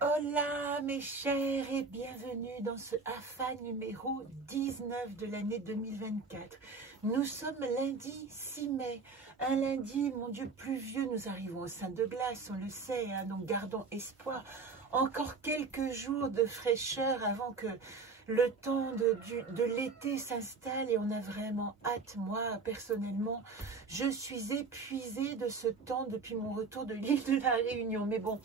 Hola mes chers et bienvenue dans ce AFA numéro 19 de l'année 2024. Nous sommes lundi 6 mai, un lundi, mon Dieu, pluvieux, nous arrivons au sein de glace, on le sait, hein, donc gardons espoir. Encore quelques jours de fraîcheur avant que le temps de l'été s'installe et on a vraiment hâte. Moi, personnellement, je suis épuisée de ce temps depuis mon retour de l'île de la Réunion. Mais bon,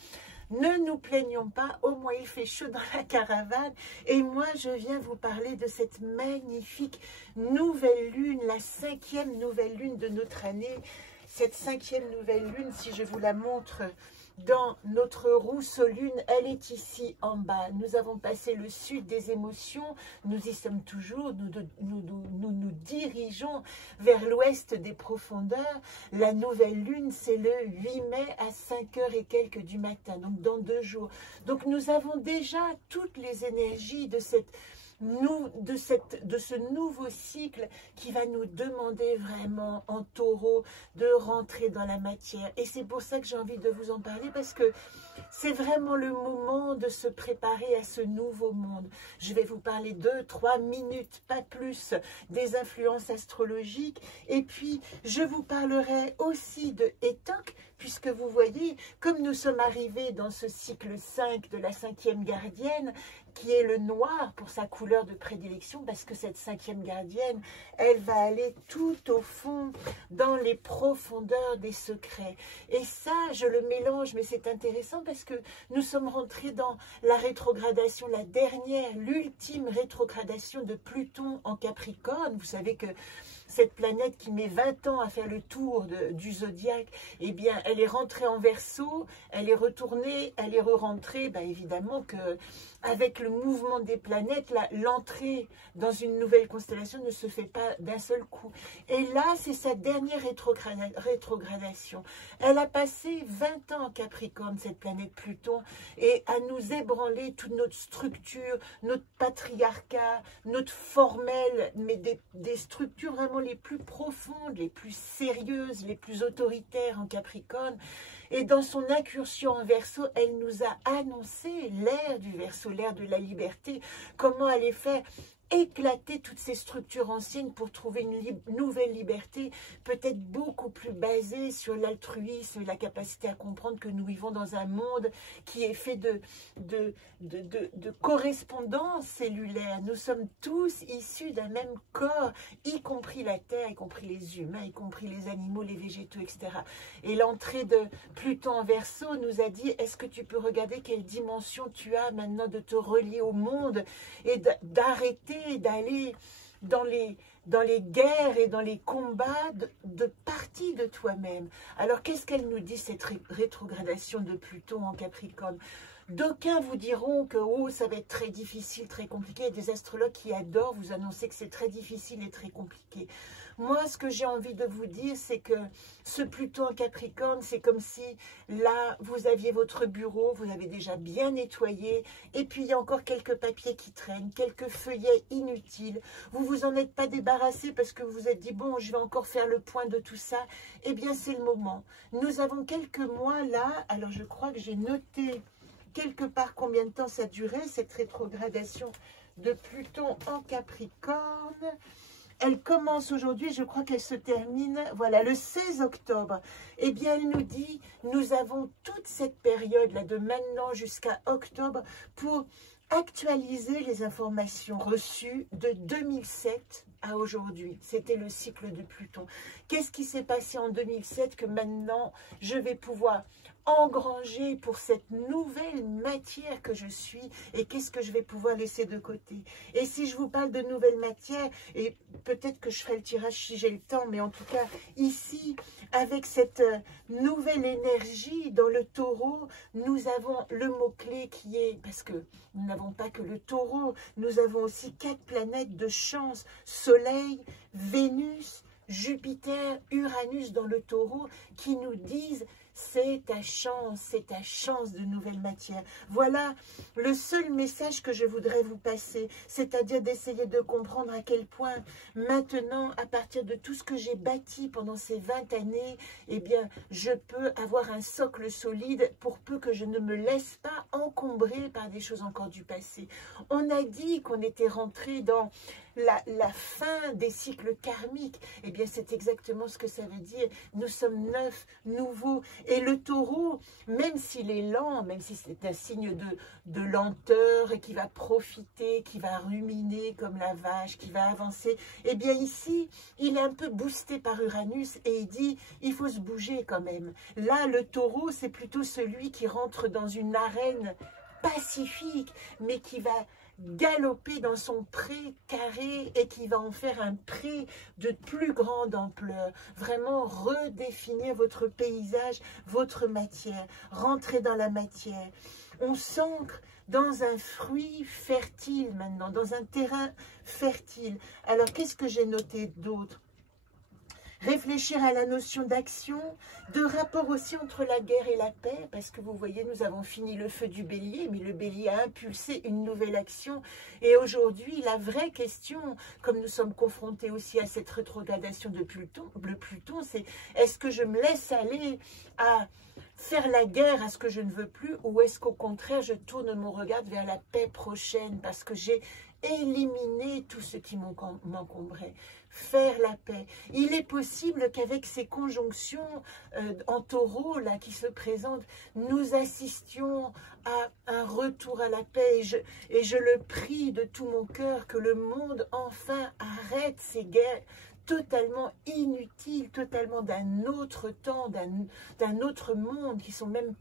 ne nous plaignons pas, au moins il fait chaud dans la caravane. Et moi, je viens vous parler de cette magnifique nouvelle lune, la 5e nouvelle lune de notre année. Cette 5e nouvelle lune, si je vous la montre dans notre rousseau lune, elle est ici en bas. Nous avons passé le sud des émotions, nous y sommes toujours, nous dirigeons vers l'ouest des profondeurs. La nouvelle lune, c'est le 8 mai à 5h et quelques du matin, donc dans 2 jours. Donc nous avons déjà toutes les énergies de ce nouveau cycle qui va nous demander vraiment en taureau de rentrer dans la matière. Et c'est pour ça que j'ai envie de vous en parler, parce que c'est vraiment le moment de se préparer à ce nouveau monde. Je vais vous parler 2-3 minutes, pas plus, des influences astrologiques. Et puis, je vous parlerai aussi de Étoc, puisque vous voyez, comme nous sommes arrivés dans ce cycle 5 de la 5e gardienne, qui est le noir pour sa couleur de prédilection, parce que cette 5e gardienne, elle va aller tout au fond, dans les profondeurs des secrets. Et ça, je le mélange, mais c'est intéressant parce que nous sommes rentrés dans la rétrogradation, la dernière, l'ultime rétrogradation de Pluton en Capricorne. Vous savez que cette planète qui met 20 ans à faire le tour du zodiaque, eh bien, elle est rentrée en Verseau, elle est retournée, elle est re-rentrée. Ben, évidemment que avec le mouvement des planètes, l'entrée dans une nouvelle constellation ne se fait pas d'un seul coup. Et là, c'est sa dernière rétrogradation. Elle a passé 20 ans en Capricorne, cette planète Pluton, et à nous ébranler toute notre structure, notre patriarcat, notre formel, mais des structures vraiment les plus profondes, les plus sérieuses, les plus autoritaires en Capricorne. Et dans son incursion en Verseau, elle nous a annoncé l'ère du Verseau, l'ère de la liberté, comment aller faire éclater toutes ces structures anciennes pour trouver une nouvelle liberté, peut-être beaucoup plus basée sur l'altruisme et la capacité à comprendre que nous vivons dans un monde qui est fait de correspondance cellulaire. Nous sommes tous issus d'un même corps, y compris la Terre, y compris les humains, y compris les animaux, les végétaux, etc. Et l'entrée de Pluton en Verseau nous a dit, est-ce que tu peux regarder quelle dimension tu as maintenant de te relier au monde et d'arrêter d'aller dans les guerres et dans les combats de partie de toi-même. Alors, qu'est-ce qu'elle nous dit, cette rétrogradation de Pluton en Capricorne? D'aucuns vous diront que oh, ça va être très difficile, très compliqué. Il y a des astrologues qui adorent vous annoncer que c'est très difficile et très compliqué. Moi, ce que j'ai envie de vous dire, c'est que ce Pluton en Capricorne, c'est comme si là, vous aviez votre bureau, vous avez déjà bien nettoyé, et puis il y a encore quelques papiers qui traînent, quelques feuillets inutiles. Vous vous en êtes pas débarrassé parce que vous vous êtes dit, bon, je vais encore faire le point de tout ça. Eh bien, c'est le moment. Nous avons quelques mois là, alors je crois que j'ai noté quelque part combien de temps ça durait, cette rétrogradation de Pluton en Capricorne. Elle commence aujourd'hui, je crois qu'elle se termine, voilà, le 16 octobre. Eh bien, elle nous dit, nous avons toute cette période-là, de maintenant jusqu'à octobre, pour actualiser les informations reçues de 2007 à aujourd'hui. C'était le cycle de Pluton. Qu'est-ce qui s'est passé en 2007 que maintenant, je vais pouvoir engranger pour cette nouvelle matière que je suis, et qu'est-ce que je vais pouvoir laisser de côté? Et si je vous parle de nouvelle matière, et peut-être que je ferai le tirage si j'ai le temps, mais en tout cas ici, avec cette nouvelle énergie dans le taureau, nous avons le mot-clé qui est, parce que nous n'avons pas que le taureau, nous avons aussi 4 planètes de chance, Soleil, Vénus, Jupiter, Uranus dans le taureau, qui nous disent c'est ta chance de nouvelle matière. Voilà le seul message que je voudrais vous passer, c'est-à-dire d'essayer de comprendre à quel point maintenant, à partir de tout ce que j'ai bâti pendant ces 20 années, eh bien, je peux avoir un socle solide pour peu que je ne me laisse pas encombré par des choses encore du passé. On a dit qu'on était rentré dans la fin des cycles karmiques. Eh bien, c'est exactement ce que ça veut dire. Nous sommes neufs, nouveaux. Et le taureau, même s'il est lent, même si c'est un signe de lenteur et qui va profiter, qui va ruminer comme la vache, qui va avancer, eh bien ici, il est un peu boosté par Uranus et il dit, il faut se bouger quand même. Là, le taureau, c'est plutôt celui qui rentre dans une arène pacifique, mais qui va galoper dans son pré carré et qui va en faire un pré de plus grande ampleur. Vraiment redéfinir votre paysage, votre matière, rentrer dans la matière. On s'ancre dans un fruit fertile maintenant, dans un terrain fertile. Alors, qu'est-ce que j'ai noté d'autre? Réfléchir à la notion d'action, de rapport aussi entre la guerre et la paix, parce que vous voyez, nous avons fini le feu du bélier, mais le bélier a impulsé une nouvelle action. Et aujourd'hui, la vraie question, comme nous sommes confrontés aussi à cette rétrogradation de Pluton, c'est est-ce que je me laisse aller à faire la guerre à ce que je ne veux plus, ou est-ce qu'au contraire, je tourne mon regard vers la paix prochaine, parce que j'ai éliminé tout ce qui m'encombrait. Faire la paix. Il est possible qu'avec ces conjonctions en taureau là qui se présentent, nous assistions à un retour à la paix. Et je le prie de tout mon cœur que le monde enfin arrête ces guerres totalement inutiles, totalement d'un autre temps, d'un autre monde, qui ne sont même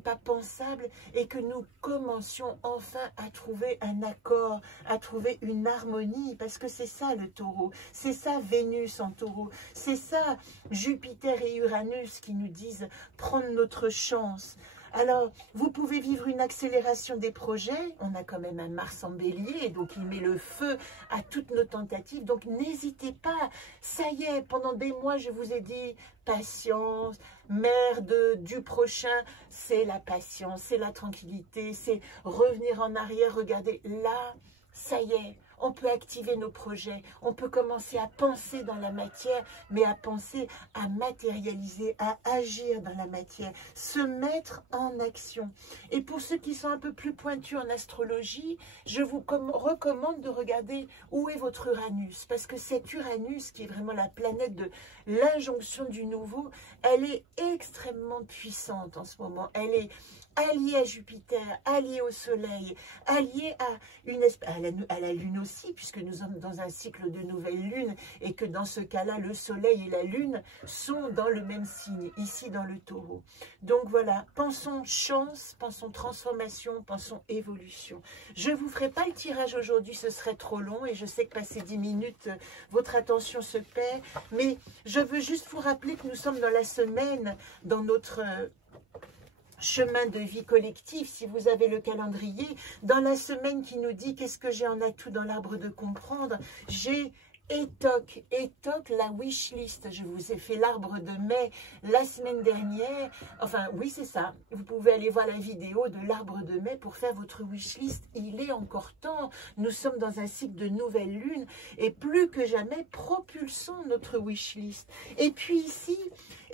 pas pensables, et que nous commencions enfin à trouver un accord, à trouver une harmonie, parce que c'est ça le taureau, c'est ça Vénus en taureau, c'est ça Jupiter et Uranus qui nous disent prendre notre chance. Alors, vous pouvez vivre une accélération des projets. On a quand même un Mars en bélier, donc il met le feu à toutes nos tentatives. Donc, n'hésitez pas. Ça y est, pendant des mois, je vous ai dit, patience, mère du prochain, c'est la patience, c'est la tranquillité, c'est revenir en arrière, regardez, là, ça y est. On peut activer nos projets, on peut commencer à penser dans la matière, mais à penser, à matérialiser, à agir dans la matière, se mettre en action. Et pour ceux qui sont un peu plus pointus en astrologie, je vous recommande de regarder où est votre Uranus, parce que cet Uranus, qui est vraiment la planète de l'injonction du nouveau, elle est extrêmement puissante en ce moment. Elle est alliée à Jupiter, alliée au Soleil, alliée à la Lune aussi, puisque nous sommes dans un cycle de nouvelle Lune, et que dans ce cas-là, le Soleil et la Lune sont dans le même signe, ici dans le Taureau. Donc voilà, pensons chance, pensons transformation, pensons évolution. Je ne vous ferai pas le tirage aujourd'hui, ce serait trop long, et je sais que passé 10 minutes, votre attention se perd, mais je veux juste vous rappeler que nous sommes dans la semaine, dans notre chemin de vie collectif, si vous avez le calendrier, dans la semaine qui nous dit qu'est-ce que j'ai en atout dans l'arbre de comprendre, j'ai ETOC, la wishlist. Je vous ai fait l'arbre de mai la semaine dernière. Enfin, oui, c'est ça. Vous pouvez aller voir la vidéo de l'arbre de mai pour faire votre wishlist. Il est encore temps. Nous sommes dans un cycle de nouvelle lune et plus que jamais, propulsons notre wishlist. Et puis ici,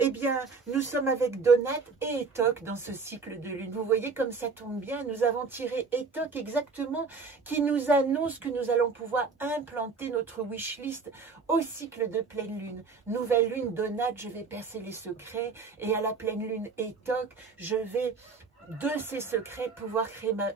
eh bien, nous sommes avec Donat et ETOC dans ce cycle de lune. Vous voyez comme ça tombe bien. Nous avons tiré ETOC exactement qui nous annonce que nous allons pouvoir implanter notre wishlist au cycle de pleine lune. Nouvelle lune, Donat, je vais percer les secrets, et à la pleine lune, ETOC, je vais de ces secrets pouvoir créer ma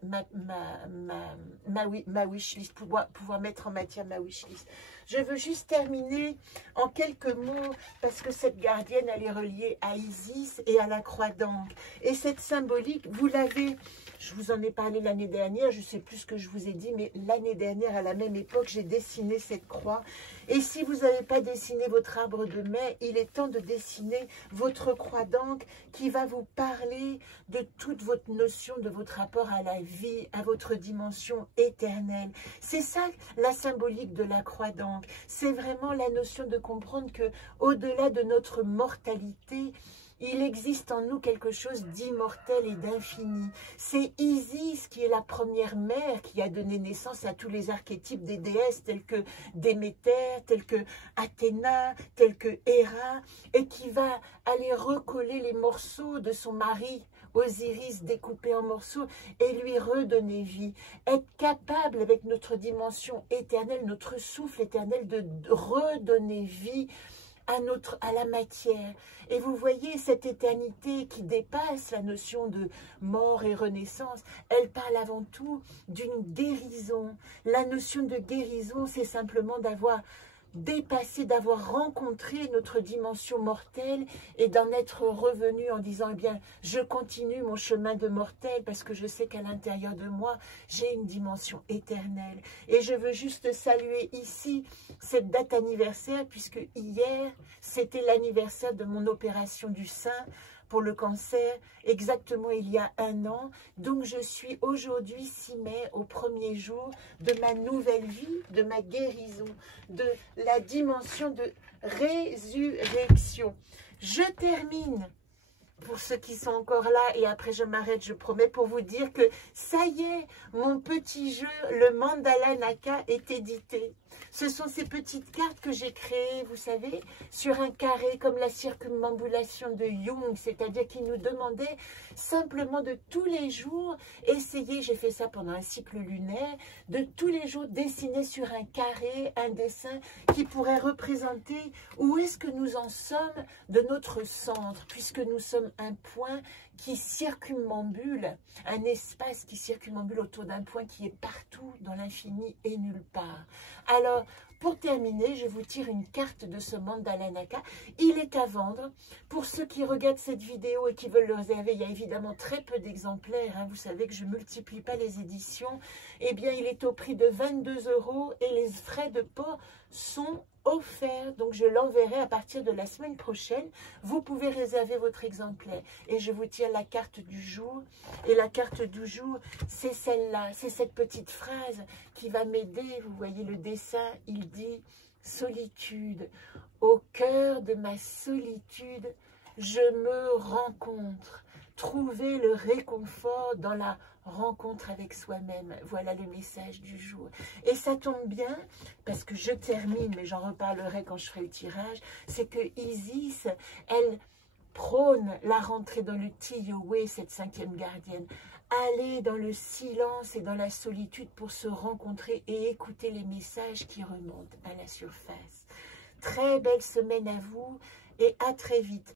wishlist, pouvoir mettre en matière ma wishlist. Je veux juste terminer en quelques mots, parce que cette gardienne, elle est reliée à Isis et à la croix d'Ancre. Et cette symbolique, vous l'avez, je vous en ai parlé l'année dernière, je ne sais plus ce que je vous ai dit, mais l'année dernière, à la même époque, j'ai dessiné cette croix. Et si vous n'avez pas dessiné votre arbre de mai, il est temps de dessiner votre croix d'Ancre qui va vous parler de toute votre notion de votre rapport à la vie, à votre dimension éternelle. C'est ça la symbolique de la croix d'Ancre. C'est vraiment la notion de comprendre que au-delà de notre mortalité, il existe en nous quelque chose d'immortel et d'infini. C'est Isis qui est la première mère qui a donné naissance à tous les archétypes des déesses tels que Déméter, tels que Athéna, tels que Héra, et qui va aller recoller les morceaux de son mari Osiris découpé en morceaux et lui redonner vie. Être capable avec notre dimension éternelle, notre souffle éternel de redonner vie à la matière. Et vous voyez cette éternité qui dépasse la notion de mort et renaissance, elle parle avant tout d'une guérison. La notion de guérison, c'est simplement d'avoir dépassé, d'avoir rencontré notre dimension mortelle et d'en être revenu en disant, eh bien, je continue mon chemin de mortel parce que je sais qu'à l'intérieur de moi, j'ai une dimension éternelle. Et je veux juste saluer ici cette date anniversaire puisque hier, c'était l'anniversaire de mon opération du sein pour le cancer, exactement il y a 1 an. Donc je suis aujourd'hui 6 mai, au premier jour de ma nouvelle vie, de ma guérison, de la dimension de résurrection. Je termine, pour ceux qui sont encore là, et après je m'arrête, je promets, pour vous dire que ça y est, mon petit jeu, le Mandala Naka, est édité. Ce sont ces petites cartes que j'ai créées, vous savez, sur un carré, comme la circumambulation de Jung, c'est-à-dire qu'il nous demandait simplement de tous les jours essayer, j'ai fait ça pendant un cycle lunaire, de tous les jours dessiner sur un carré un dessin qui pourrait représenter où est-ce que nous en sommes de notre centre, puisque nous sommes un point qui circumambule, un espace qui circumambule autour d'un point qui est partout dans l'infini et nulle part. Alors, pour terminer, je vous tire une carte de ce Mandala Naka. Il est à vendre. Pour ceux qui regardent cette vidéo et qui veulent le réserver, il y a évidemment très peu d'exemplaires. Hein. Vous savez que je ne multiplie pas les éditions. Eh bien, il est au prix de 22 € et les frais de port sont offert, donc je l'enverrai à partir de la semaine prochaine. Vous pouvez réserver votre exemplaire et je vous tire la carte du jour, et la carte du jour c'est celle-là, c'est cette petite phrase qui va m'aider. Vous voyez le dessin, il dit solitude, au cœur de ma solitude je me rencontre, trouver le réconfort dans la rencontre avec soi-même. Voilà le message du jour. Et ça tombe bien, parce que je termine, mais j'en reparlerai quand je ferai le tirage, c'est que Isis, elle prône la rentrée dans le Tiyuwe, cette 5e gardienne. Aller dans le silence et dans la solitude pour se rencontrer et écouter les messages qui remontent à la surface. Très belle semaine à vous et à très vite.